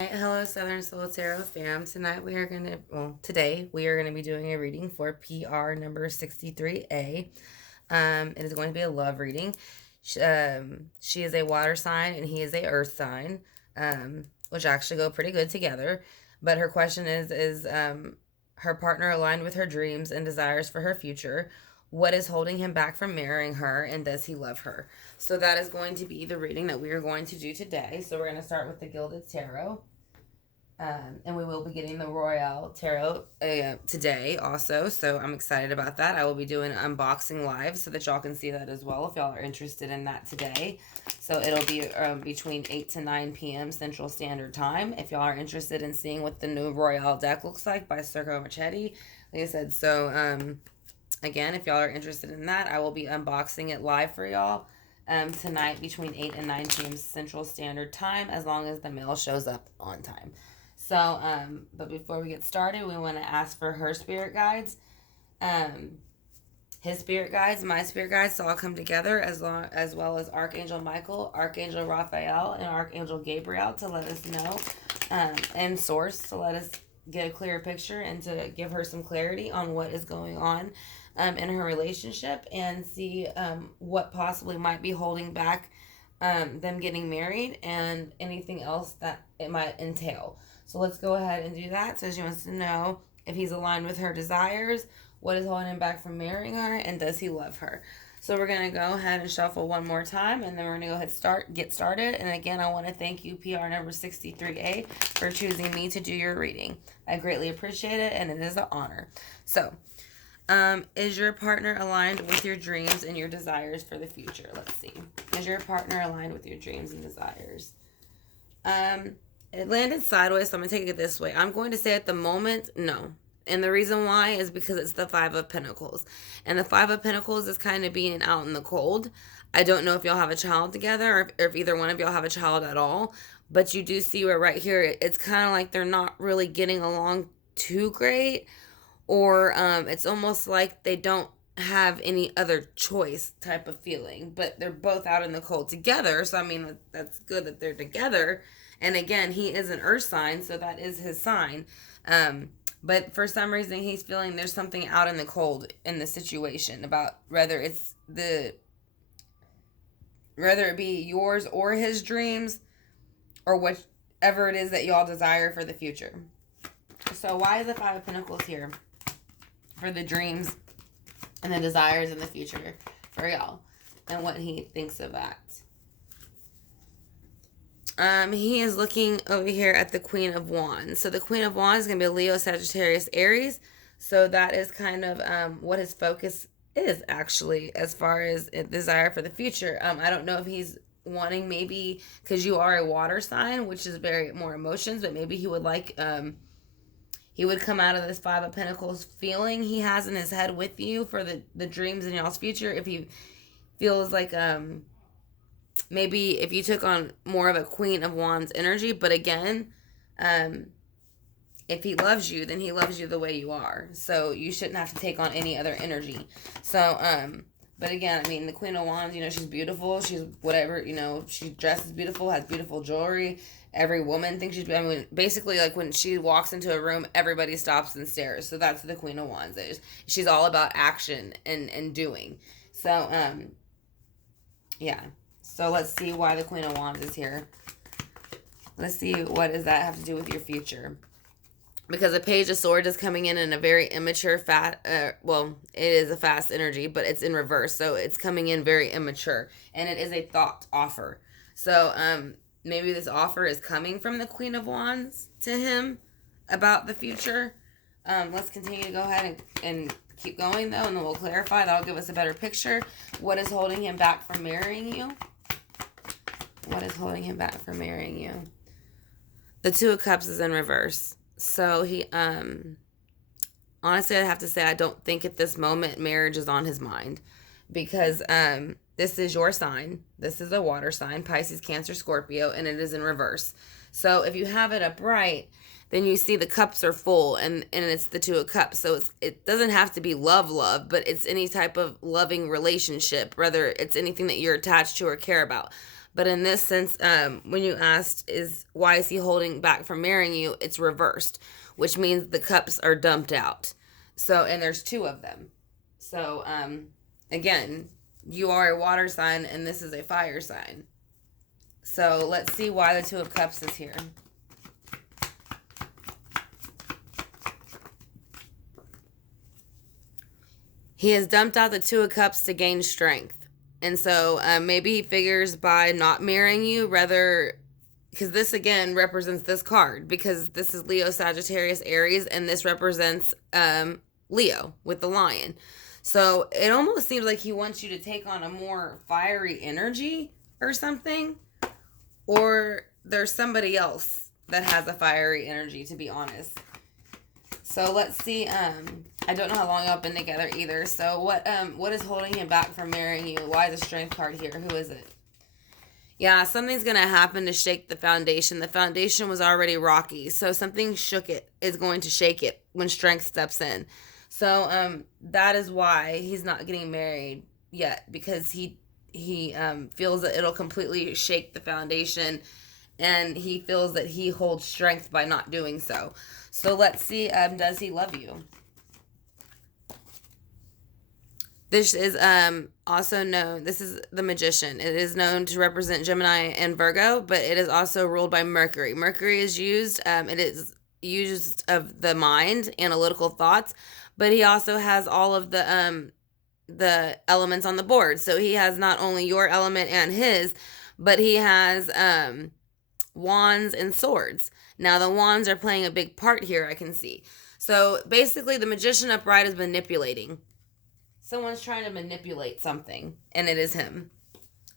Hello, Southern Soul Tarot fam. Today we are gonna be doing a reading for PR number 63A. It is going to be a love reading. She is a water sign and he is a earth sign, which actually go pretty good together. But her question is her partner aligned with her dreams and desires for her future? What is holding him back from marrying her, and does he love her? So that is going to be the reading that we are going to do today. So we're going to start with the Gilded Tarot. And we will be getting the Royale Tarot today also. So I'm excited about that. I will be doing an unboxing live so that y'all can see that as well if y'all are interested in that today. So it'll be between 8 to 9 p.m. Central Standard Time if y'all are interested in seeing what the new Royale deck looks like by Circo Marchetti. Like I said, again, if y'all are interested in that, I will be unboxing it live for y'all tonight between 8 and 9 p.m. Central Standard Time, as long as the mail shows up on time. So, but before we get started, we want to ask for her spirit guides, his spirit guides, my spirit guides, to all come together, as well as Archangel Michael, Archangel Raphael, and Archangel Gabriel to let us know, and Source to let us get a clearer picture and to give her some clarity on what is going on in her relationship, and see what possibly might be holding back them getting married and anything else that it might entail. So let's go ahead and do that. So she wants to know if he's aligned with her desires, what is holding him back from marrying her, and does he love her? So we're going to go ahead and shuffle one more time, and then we're going to go ahead and get started. And again, I want to thank you, PR number 63A, for choosing me to do your reading. I greatly appreciate it, and it is an honor. So, is your partner aligned with your dreams and your desires for the future? Let's see. Is your partner aligned with your dreams and desires? It landed sideways, so I'm going to take it this way. I'm going to say at the moment, no. And the reason why is because it's the Five of Pentacles. And the Five of Pentacles is kind of being out in the cold. I don't know if y'all have a child together or if either one of y'all have a child at all. But you do see where right here, it's kind of like they're not really getting along too great. Or it's almost like they don't have any other choice type of feeling. But they're both out in the cold together. So, I mean, that's good that they're together. And again, he is an earth sign, so that is his sign. But for some reason, he's feeling there's something out in the cold in the situation about whether it be yours or his dreams, or whatever it is that y'all desire for the future. So why is the Five of Pentacles here for the dreams and the desires in the future for y'all, and what he thinks of that? He is looking over here at the Queen of Wands. So the Queen of Wands is going to be Leo, Sagittarius, Aries. So that is kind of what his focus is, actually, as far as a desire for the future. I don't know if he's wanting, maybe because you are a water sign, which is very more emotions, but maybe he would like he would come out of this Five of Pentacles feeling he has in his head with you for the dreams in y'all's future. If he feels like maybe if you took on more of a Queen of Wands energy, but again, if he loves you, then he loves you the way you are. So you shouldn't have to take on any other energy. So, but again, I mean, the Queen of Wands, she's beautiful. She's whatever, she dresses beautiful, has beautiful jewelry. Every woman thinks she's, I mean, basically, like when she walks into a room, everybody stops and stares. So that's the Queen of Wands. She's all about action and doing. So, yeah. So let's see why the Queen of Wands is here. Let's see, what does that have to do with your future? Because the Page of Swords is coming in a very immature, it is a fast energy, but it's in reverse. So it's coming in very immature. And it is a thought offer. So maybe this offer is coming from the Queen of Wands to him about the future. Let's continue to go ahead and keep going, though, and then we'll clarify. That'll give us a better picture. What is holding him back from marrying you? What is holding him back from marrying you? The Two of Cups is in reverse. So he, honestly, I have to say, I don't think at this moment marriage is on his mind. Because this is your sign. This is a water sign, Pisces, Cancer, Scorpio, and it is in reverse. So if you have it upright, then you see the cups are full, and it's the Two of Cups. So it doesn't have to be love, but it's any type of loving relationship, whether it's anything that you're attached to or care about. But in this sense, when you asked why is he holding back from marrying you, it's reversed, which means the cups are dumped out. So, and there's two of them. So, again, you are a water sign and this is a fire sign. So let's see why the Two of Cups is here. He has dumped out the Two of Cups to gain strength. And so maybe he figures by not marrying you, rather, because this again represents this card, because this is Leo, Sagittarius, Aries, and this represents Leo with the lion. So it almost seems like he wants you to take on a more fiery energy or something. Or there's somebody else that has a fiery energy, to be honest. So let's see. I don't know how long y'all been together either. So what is holding him back from marrying you? Why is the Strength card here? Who is it? Yeah, something's going to happen to shake the foundation. The foundation was already rocky. So something is going to shake it when Strength steps in. So that is why he's not getting married yet, because he feels that it'll completely shake the foundation, and he feels that he holds strength by not doing so. So let's see, does he love you? This is also known, this is the Magician. It is known to represent Gemini and Virgo, but it is also ruled by Mercury. Mercury is used, it is used of the mind, analytical thoughts, but he also has all of the elements on the board. So he has not only your element and his, but he has wands and swords. Now the wands are playing a big part here, I can see. So basically the Magician upright is manipulating. Someone's trying to manipulate something, and it is him.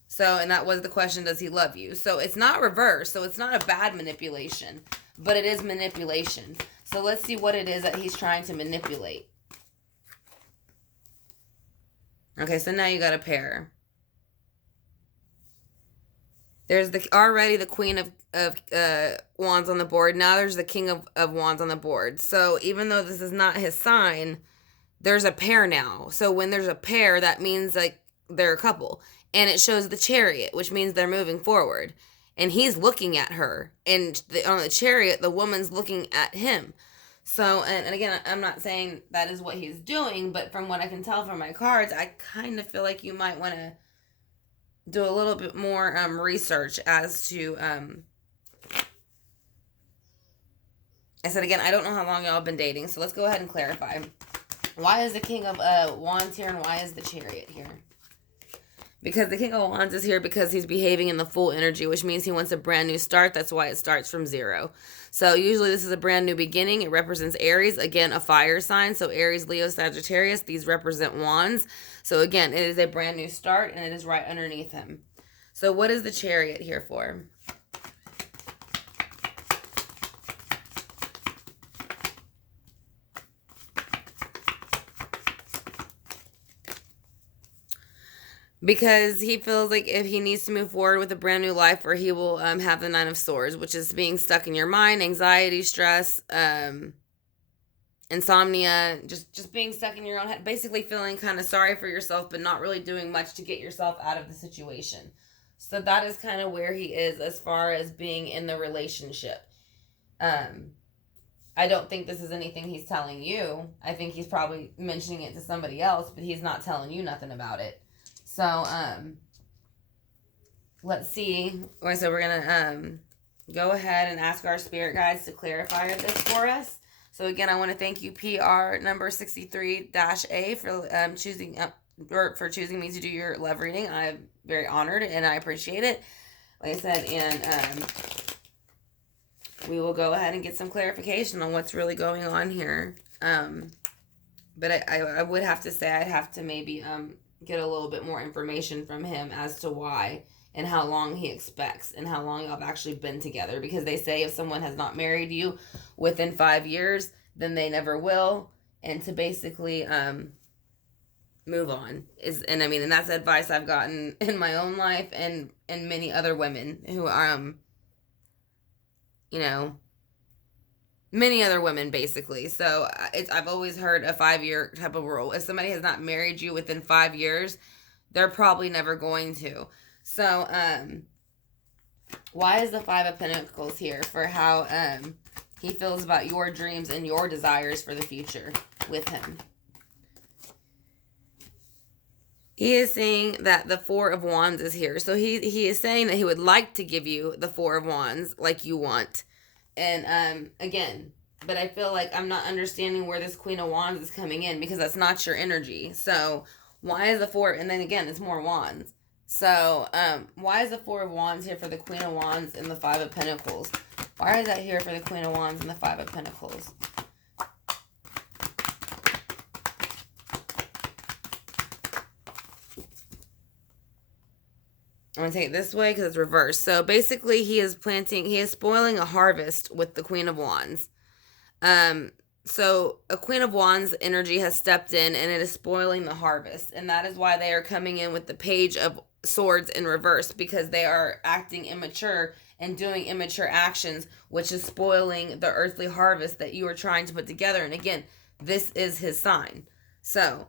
So, and that was the question, does he love you? So it's not reversed, so it's not a bad manipulation, but it is manipulation. So let's see what it is that he's trying to manipulate. Okay, so now you got a pair. There's already the Queen of Wands on the board. Now there's the King of Wands on the board. So even though this is not his sign, there's a pair now. So when there's a pair, that means like they're a couple. And it shows the Chariot, which means they're moving forward. And he's looking at her. And on the Chariot, the woman's looking at him. So, and again, I'm not saying that is what he's doing, but from what I can tell from my cards, I kind of feel like you might want to do a little bit more research as to, I said again, I don't know how long y'all have been dating, so let's go ahead and clarify. Why is the King of Wands here, and why is the Chariot here? Because the King of Wands is here because he's behaving in the full energy, which means he wants a brand new start. That's why it starts from 0. So usually this is a brand new beginning. It represents Aries, again, a fire sign. So Aries, Leo, Sagittarius, these represent wands. So again, it is a brand new start, and it is right underneath him. So what is the Chariot here for? Because he feels like if he needs to move forward with a brand new life, where he will have the Nine of Swords, which is being stuck in your mind, anxiety, stress, insomnia, just being stuck in your own head, basically feeling kind of sorry for yourself, but not really doing much to get yourself out of the situation. So that is kind of where he is as far as being in the relationship. I don't think this is anything he's telling you. I think he's probably mentioning it to somebody else, but he's not telling you nothing about it. So, let's see. So we're going to go ahead and ask our spirit guides to clarify this for us. So again, I want to thank you, PR number 63-A, for choosing me to do your love reading. I'm very honored and I appreciate it. Like I said, and we will go ahead and get some clarification on what's really going on here. But I would have to say I'd have to maybe get a little bit more information from him as to why and how long he expects and how long y'all have actually been together. Because they say if someone has not married you within 5 years, then they never will. And to basically move on and that's advice I've gotten in my own life and many other women who are many other women, basically. So I've always heard a 5-year type of rule. If somebody has not married you within 5 years, they're probably never going to. So Why is the Five of Pentacles here for how he feels about your dreams and your desires for the future with him? He is saying that the Four of Wands is here. So he is saying that he would like to give you the Four of Wands like you want. And again, but I feel like I'm not understanding where this Queen of Wands is coming in, because that's not your energy. So why is the Four, and then again, it's more Wands. So why is the Four of Wands here for the Queen of Wands and the Five of Pentacles? Why is that here for the Queen of Wands and the Five of Pentacles? I'm going to take it this way because it's reversed. So basically he is spoiling a harvest with the Queen of Wands. So a Queen of Wands energy has stepped in and it is spoiling the harvest. And that is why they are coming in with the Page of Swords in reverse, because they are acting immature and doing immature actions, which is spoiling the earthly harvest that you are trying to put together. And again, this is his sign. So,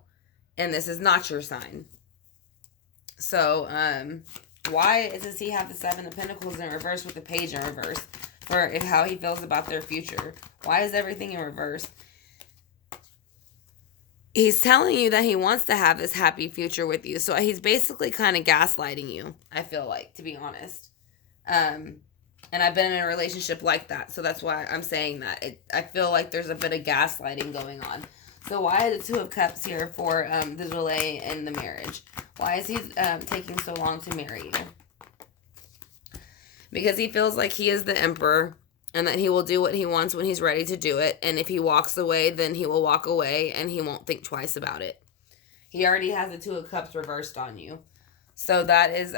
and this is not your sign. So, why does he have the Seven of Pentacles in reverse with the Page in reverse? For how he feels about their future. Why is everything in reverse? He's telling you that he wants to have this happy future with you. So he's basically kind of gaslighting you, I feel like, to be honest. And I've been in a relationship like that. So that's why I'm saying that. I feel like there's a bit of gaslighting going on. So why is the Two of Cups here for the delay in the marriage? Why is he taking so long to marry you? Because he feels like he is the emperor and that he will do what he wants when he's ready to do it. And if he walks away, then he will walk away and he won't think twice about it. He already has the Two of Cups reversed on you. So that is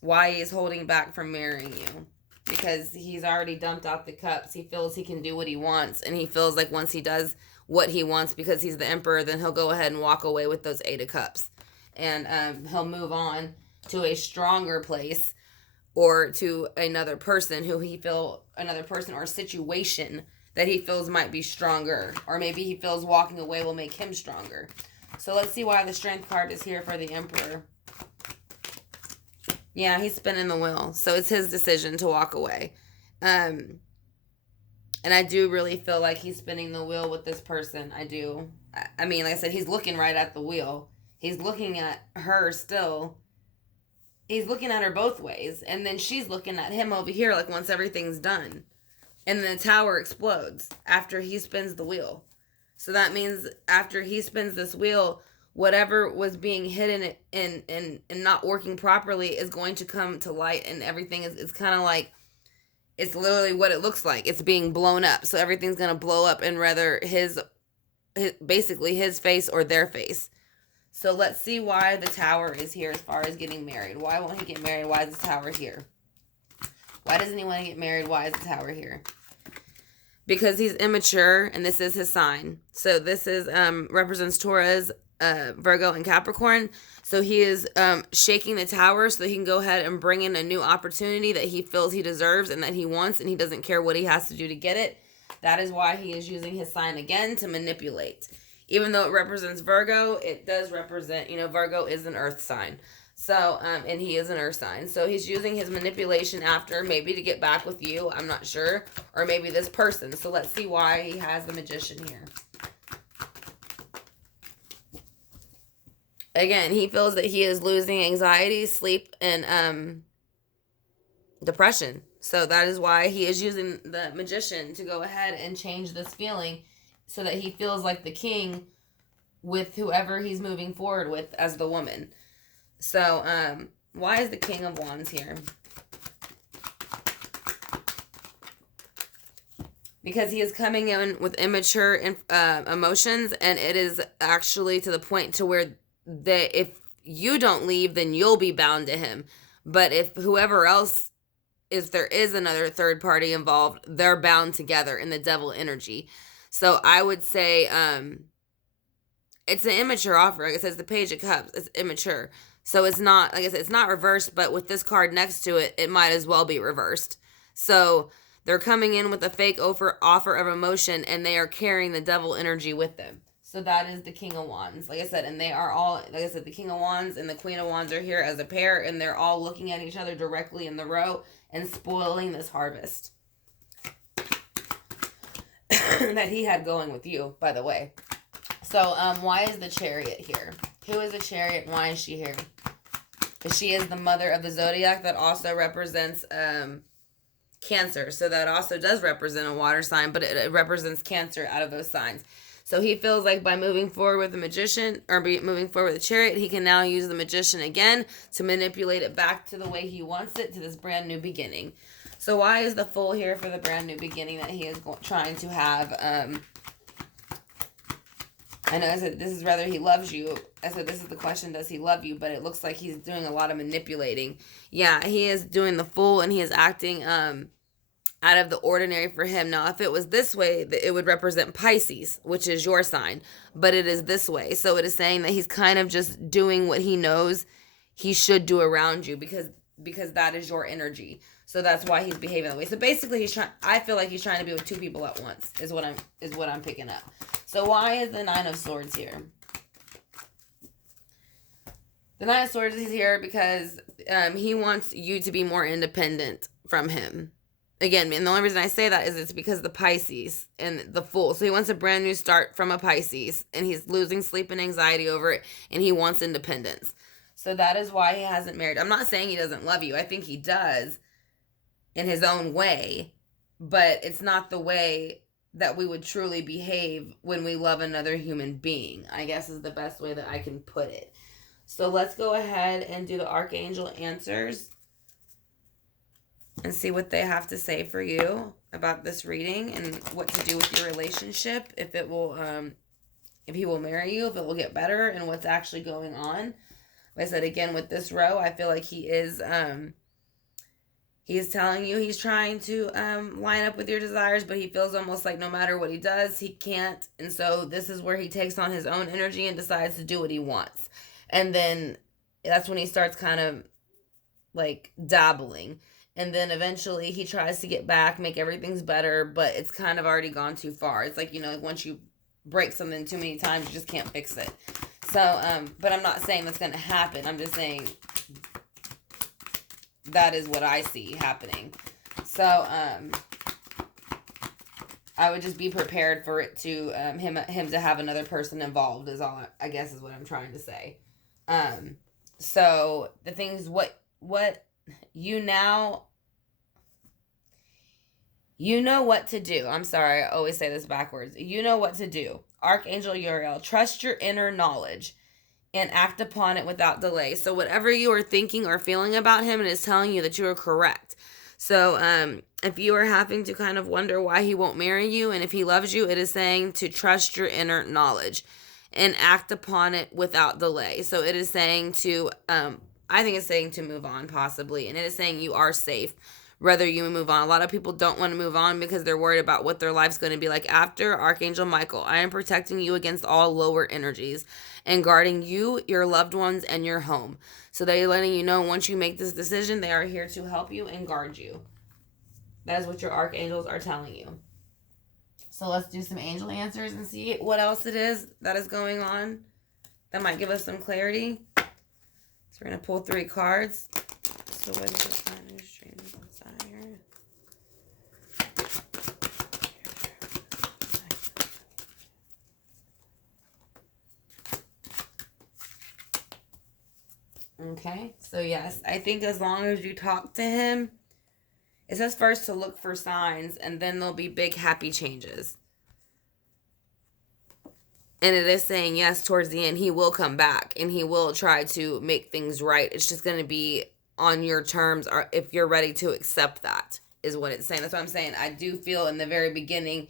why he's holding back from marrying you. Because he's already dumped out the cups. He feels he can do what he wants. And he feels like once he does what he wants because he's the emperor, then he'll go ahead and walk away with those Eight of Cups. And he'll move on to a stronger place, or to another person another person or situation that he feels might be stronger. Or maybe he feels walking away will make him stronger. So let's see why the Strength card is here for the Emperor. Yeah, he's spinning the wheel. So it's his decision to walk away. And I do really feel like he's spinning the wheel with this person. I do. I mean, like I said, he's looking right at the wheel. He's looking at her still. He's looking at her both ways. And then she's looking at him over here, like once everything's done. And the tower explodes after he spins the wheel. So that means after he spins this wheel, whatever was being hidden and not working properly is going to come to light. And everything is kind of like, it's literally what it looks like. It's being blown up. So everything's going to blow up in rather basically his face or their face. So let's see why the tower is here as far as getting married. Why won't he get married? Why is the tower here? Why doesn't he want to get married? Why is the tower here? Because he's immature and this is his sign. So this is represents Taurus, Virgo, and Capricorn. So he is shaking the tower so that he can go ahead and bring in a new opportunity that he feels he deserves and that he wants, and he doesn't care what he has to do to get it. That is why he is using his sign again to manipulate. Even though it represents Virgo, it does represent, Virgo is an earth sign. So, and he is an earth sign. So he's using his manipulation after, maybe to get back with you, I'm not sure. Or maybe this person. So let's see why he has the Magician here. Again, he feels that he is losing anxiety, sleep, and depression. So that is why he is using the Magician to go ahead and change this feeling so that he feels like the king with whoever he's moving forward with as the woman. So, why is the King of Wands here? Because he is coming in with immature emotions, and it is actually to the point to where if you don't leave, then you'll be bound to him. But if whoever else, if there is another third party involved, they're bound together in the devil energy. So I would say it's an immature offer. Like it says, the Page of Cups, it's immature. So it's not, like I said, it's not reversed, but with this card next to it, it might as well be reversed. So they're coming in with a fake offer of emotion, and they are carrying the devil energy with them. So that is the King of Wands. Like I said, and they are all, like I said, the King of Wands and the Queen of Wands are here as a pair, and they're all looking at each other directly in the row and spoiling this harvest that he had going with you, by the way. So, why is the Chariot here? Who is the Chariot and why is she here? She is the mother of the zodiac that also represents Cancer. So that also does represent a water sign, but it represents Cancer out of those signs. So he feels like by moving forward with the Magician, or moving forward with the Chariot, he can now use the Magician again to manipulate it back to the way he wants it, to this brand new beginning. So why is the Fool here for the brand new beginning that he is trying to have? I know I said this is whether he loves you. I said this is the question, does he love you? But it looks like he's doing a lot of manipulating. Yeah, he is doing the Fool, and he is acting out of the ordinary for him. Now, if it was this way, it would represent Pisces, which is your sign, but it is this way. So it is saying that he's kind of just doing what he knows he should do around you because that is your energy. So that's why he's behaving that way. So basically I feel like he's trying to be with two people at once is what I'm picking up. So why is the Nine of Swords here? The Nine of Swords is here because he wants you to be more independent from him. Again, and the only reason I say that is it's because of the Pisces and the Fool. So he wants a brand new start from a Pisces, and he's losing sleep and anxiety over it, and he wants independence. So that is why he hasn't married. I'm not saying he doesn't love you. I think he does in his own way, but it's not the way that we would truly behave when we love another human being, I guess is the best way that I can put it. So let's go ahead and do the Archangel answers and see what they have to say for you about this reading and what to do with your relationship, if it will, if he will marry you, if it will get better, and what's actually going on. Like I said, again, with this row, I feel like he is telling you he's trying to line up with your desires, but he feels almost like no matter what he does, he can't. And so this is where he takes on his own energy and decides to do what he wants. And then that's when he starts kind of like dabbling. And then eventually he tries to get back, make everything's better, but it's kind of already gone too far. It's like, once you break something too many times, you just can't fix it. So, but I'm not saying that's going to happen. I'm just saying that is what I see happening. So, I would just be prepared for it to, him to have another person involved is all, I guess is what I'm trying to say. So the things, what you know what to do. I'm sorry, I always say this backwards. You know what to do. Archangel Uriel, trust your inner knowledge and act upon it without delay. So whatever you are thinking or feeling about him, it is telling you that you are correct. So if you are having to kind of wonder why he won't marry you and if he loves you, it is saying to trust your inner knowledge and act upon it without delay. So it is saying to, I think it's saying to move on possibly. And it is saying you are safe, whether you move on. A lot of people don't want to move on because they're worried about what their life's going to be like after. Archangel Michael, I am protecting you against all lower energies and guarding you, your loved ones, and your home. So they're letting you know once you make this decision, they are here to help you and guard you. That is what your archangels are telling you. So let's do some angel answers and see what else it is that is going on that might give us some clarity. So we're going to pull 3 cards. So what is the sign of extreme desire? Okay, so yes, I think as long as you talk to him, it says first to look for signs, and then there'll be big happy changes. And it is saying, yes, towards the end, he will come back, and he will try to make things right. It's just going to be on your terms, or if you're ready to accept that, is what it's saying. That's what I'm saying. I do feel in the very beginning,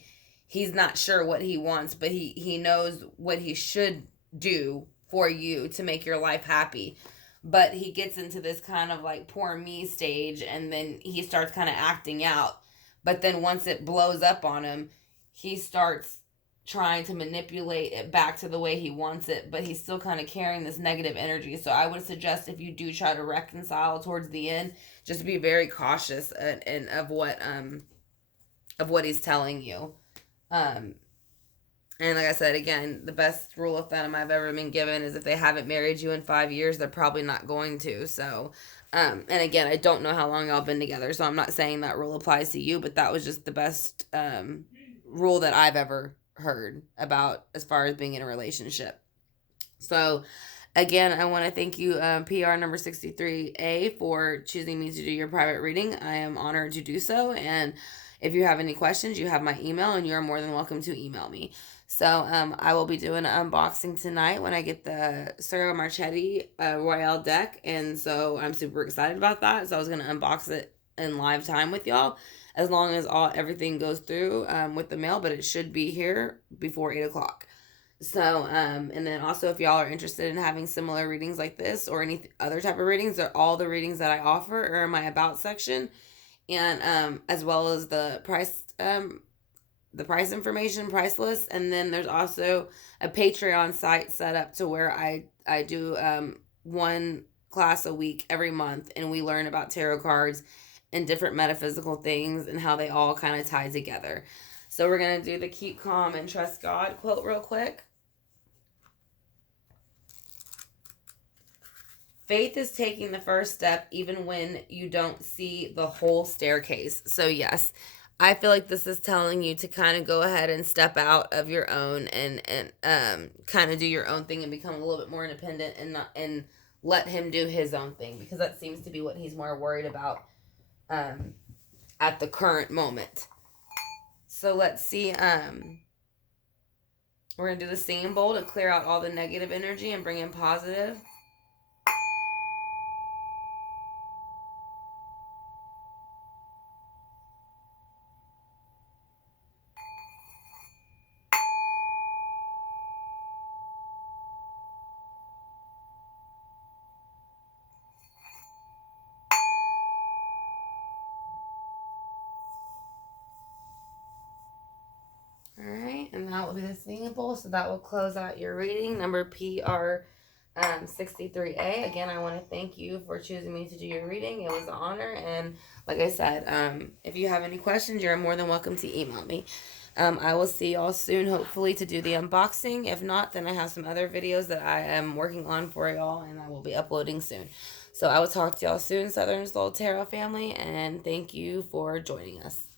he's not sure what he wants, but he knows what he should do for you to make your life happy. But he gets into this kind of like poor me stage, and then he starts kind of acting out. But then once it blows up on him, he starts trying to manipulate it back to the way he wants it, but he's still kind of carrying this negative energy. So I would suggest if you do try to reconcile towards the end, just be very cautious and of what he's telling you. And like I said, again, the best rule of thumb I've ever been given is if they haven't married you in 5 years, they're probably not going to. So, and again, I don't know how long y'all been together, so I'm not saying that rule applies to you, but that was just the best rule that I've ever heard about as far as being in a relationship. So, again, I want to thank you, PR number 63A, for choosing me to do your private reading. I am honored to do so. And if you have any questions, you have my email, and you are more than welcome to email me. So, I will be doing an unboxing tonight when I get the Sero Marchetti Royale deck. And so I'm super excited about that. So I was going to unbox it in live time with y'all as long as everything goes through with the mail, but it should be here before 8 o'clock. So, and then also if y'all are interested in having similar readings like this or any other type of readings, or all the readings that I offer are in my about section, and as well as the price information, price list. And then there's also a Patreon site set up to where I do one class a week every month, and we learn about tarot cards and different metaphysical things and how they all kind of tie together. So we're going to do the Keep Calm and Trust God quote real quick. Faith is taking the first step even when you don't see the whole staircase. So yes, I feel like this is telling you to kind of go ahead and step out of your own and kind of do your own thing and become a little bit more independent and let him do his own thing, because that seems to be what he's more worried about at the current moment. So let's see. We're going to do the singing bowl to clear out all the negative energy and bring in positive. Alright, and that will be the singing bowl. So that will close out your reading, number PR 63A. Again, I want to thank you for choosing me to do your reading. It was an honor. And like I said, if you have any questions, you're more than welcome to email me. I will see y'all soon, hopefully, to do the unboxing. If not, then I have some other videos that I am working on for y'all, and I will be uploading soon. So I will talk to y'all soon, Southern Soul Tarot family, and thank you for joining us.